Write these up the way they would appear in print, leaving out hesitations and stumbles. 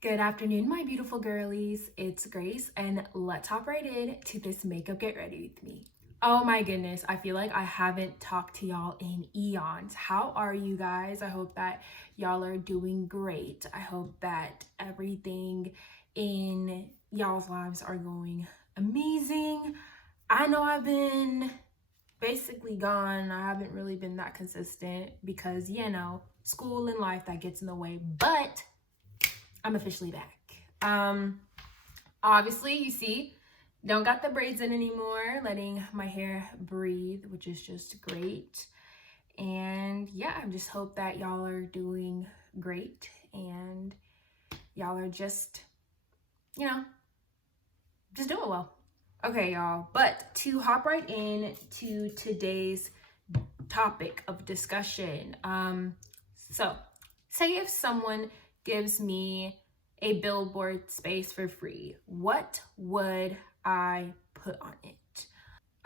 Good afternoon, my beautiful girlies. It's Grace, and let's hop right in to this makeup get ready with me. Oh my goodness, I feel like I haven't talked to y'all in eons. How are you guys? I hope that y'all are doing great. I hope that everything in y'all's lives are going amazing. I know I've been basically gone. I haven't really been that consistent because, school and life that gets in the way, but I'm officially back. Obviously, you see, don't got the braids in anymore, letting my hair breathe, which is just great. And yeah, I just hope that y'all are doing great and y'all are just doing well. Okay, y'all, but to hop right in to today's topic of discussion. So say if someone gives me a billboard space for free, what would I put on it?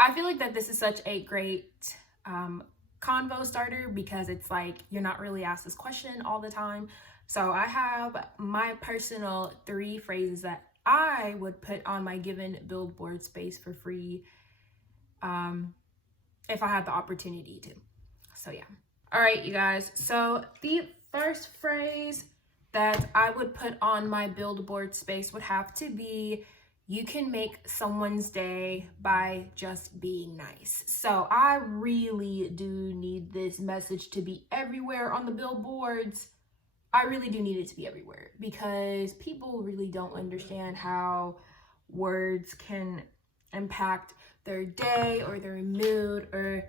I feel like that this is such a great convo starter because it's like you're not really asked this question all the time. So I have my personal 3 phrases that I would put on my given billboard space for free if I had the opportunity to. So yeah. All right, you guys. So the first phrase that I would put on my billboard space would have to be, you can make someone's day by just being nice. So I really do need this message to be everywhere on the billboards. I really do need it to be everywhere because people really don't understand how words can impact their day or their mood or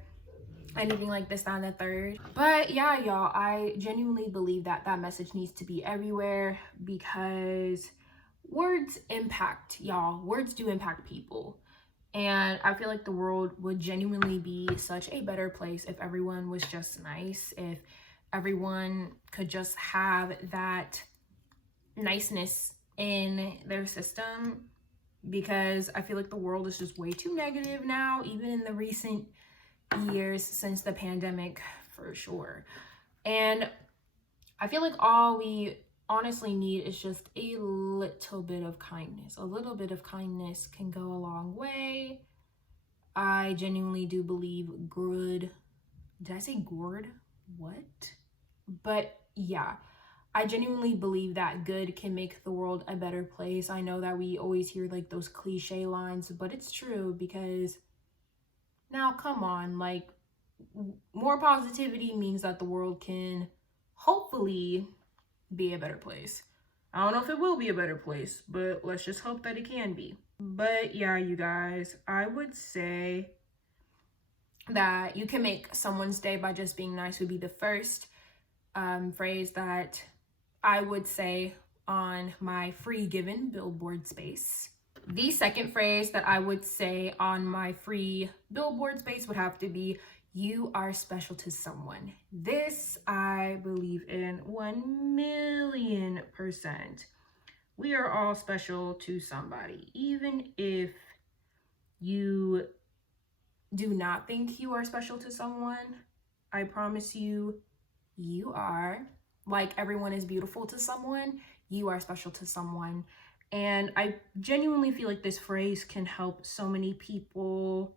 anything like this, that, and the third. But yeah, y'all, I genuinely believe that that message needs to be everywhere because words impact y'all. Words do impact people. And I feel like the world would genuinely be such a better place if everyone was just nice, if everyone could just have that niceness in their system, because I feel like the world is just way too negative now, even in the recent years since the pandemic, for sure. And I feel like all we honestly need is just a little bit of kindness. A little bit of kindness can go a long way. I genuinely do believe good. Did I say gourd? What? But yeah, I genuinely believe that good can make the world a better place. I know that we always hear like those cliche lines, but it's true because now come on, like more positivity means that the world can hopefully be a better place. I don't know if it will be a better place, but let's just hope that it can be. But yeah, you guys, I would say that you can make someone's day by just being nice would be the first phrase that I would say on my free given billboard space. The second phrase that I would say on my free billboard space would have to be, you are special to someone. This I believe in 1,000,000%. We are all special to somebody. Even if you do not think you are special to someone, I promise you, you are. Like everyone is beautiful to someone, you are special to someone. And I genuinely feel like this phrase can help so many people,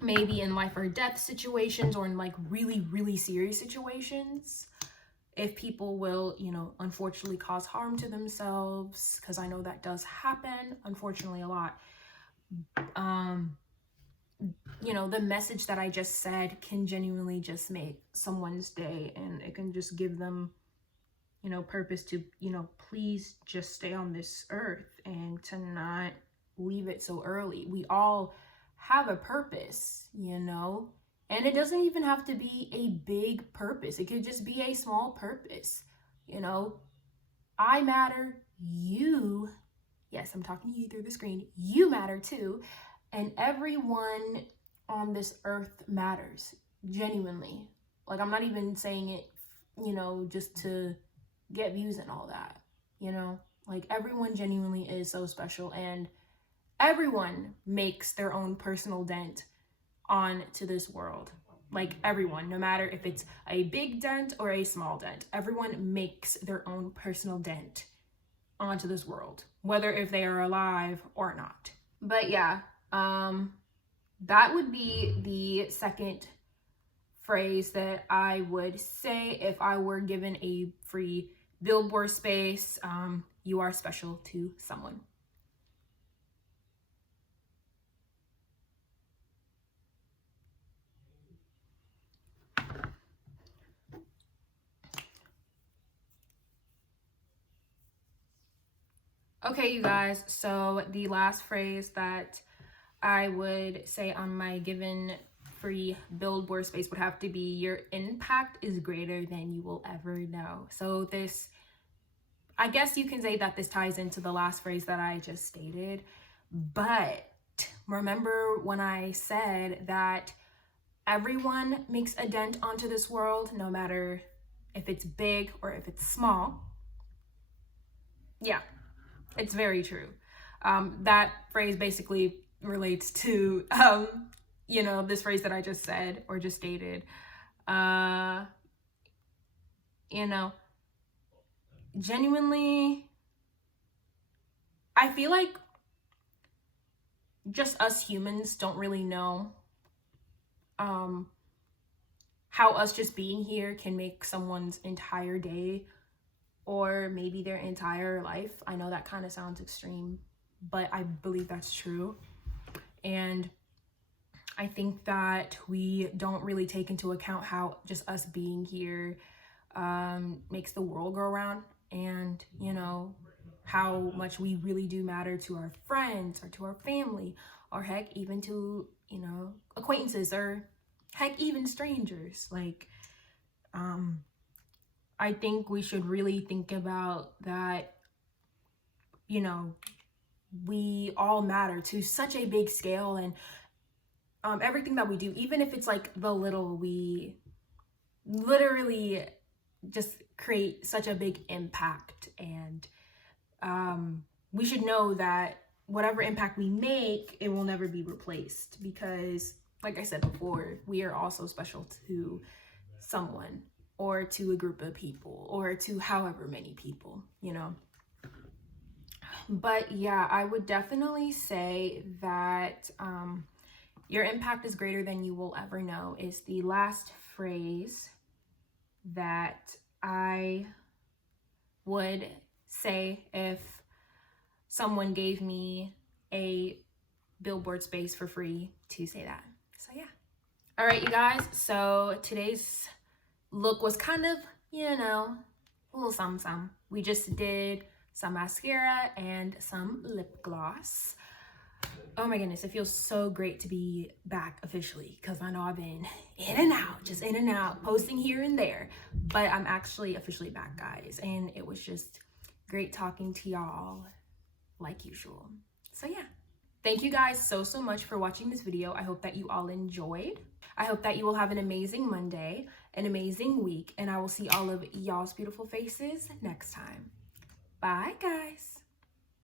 maybe in life or death situations or in like really, really serious situations. If people will, unfortunately cause harm to themselves, because I know that does happen, unfortunately, a lot. The message that I just said can genuinely just make someone's day, and it can just give them purpose to, please just stay on this earth and to not leave it so early. We all have a purpose, and it doesn't even have to be a big purpose. It could just be a small purpose. I matter, you, yes, I'm talking to you through the screen, you matter too, and everyone on this earth matters, genuinely. Like, I'm not even saying it, just to get views and all that, like everyone genuinely is so special, and everyone makes their own personal dent onto this world. Like everyone, no matter if it's a big dent or a small dent, everyone makes their own personal dent onto this world, whether if they are alive or not. But yeah, that would be the second phrase that I would say if I were given a free billboard space. You are special to someone. Okay, you guys, so the last phrase that I would say on my given free billboard space would have to be, your impact is greater than you will ever know. So this, I guess you can say that this ties into the last phrase that I just stated, but remember when I said that everyone makes a dent onto this world, no matter if it's big or if it's small? Yeah, it's very true. That phrase basically relates to, you know, this phrase that I just said or just stated. You know, genuinely, I feel like just us humans don't really know how us just being here can make someone's entire day or maybe their entire life. I know that kind of sounds extreme, but I believe that's true. And I think that we don't really take into account how just us being here makes the world go around, and you know, how much we really do matter to our friends or to our family, or heck, even to, you know, acquaintances, or heck, even strangers. Like, I think we should really think about that, you know, we all matter to such a big scale, and everything that we do, even if it's like the little, we literally just create such a big impact. And we should know that whatever impact we make, it will never be replaced, because like I said before, we are also special to someone, or to a group of people, or to however many people, you know. But yeah, I would definitely say that your impact is greater than you will ever know is the last phrase that I would say if someone gave me a billboard space for free to say that. So yeah. All right, you guys. So today's look was kind of, you know, a little something. We just did some mascara and some lip gloss. Oh my goodness, it feels so great to be back officially, because I know I've been in and out, just in and out, posting here and there, but I'm actually officially back, guys, and it was just great talking to y'all like usual. So yeah, thank you guys so much for watching this video. I hope that you all enjoyed. I hope that you will have an amazing Monday, an amazing week, and I will see all of y'all's beautiful faces next time. Bye, guys.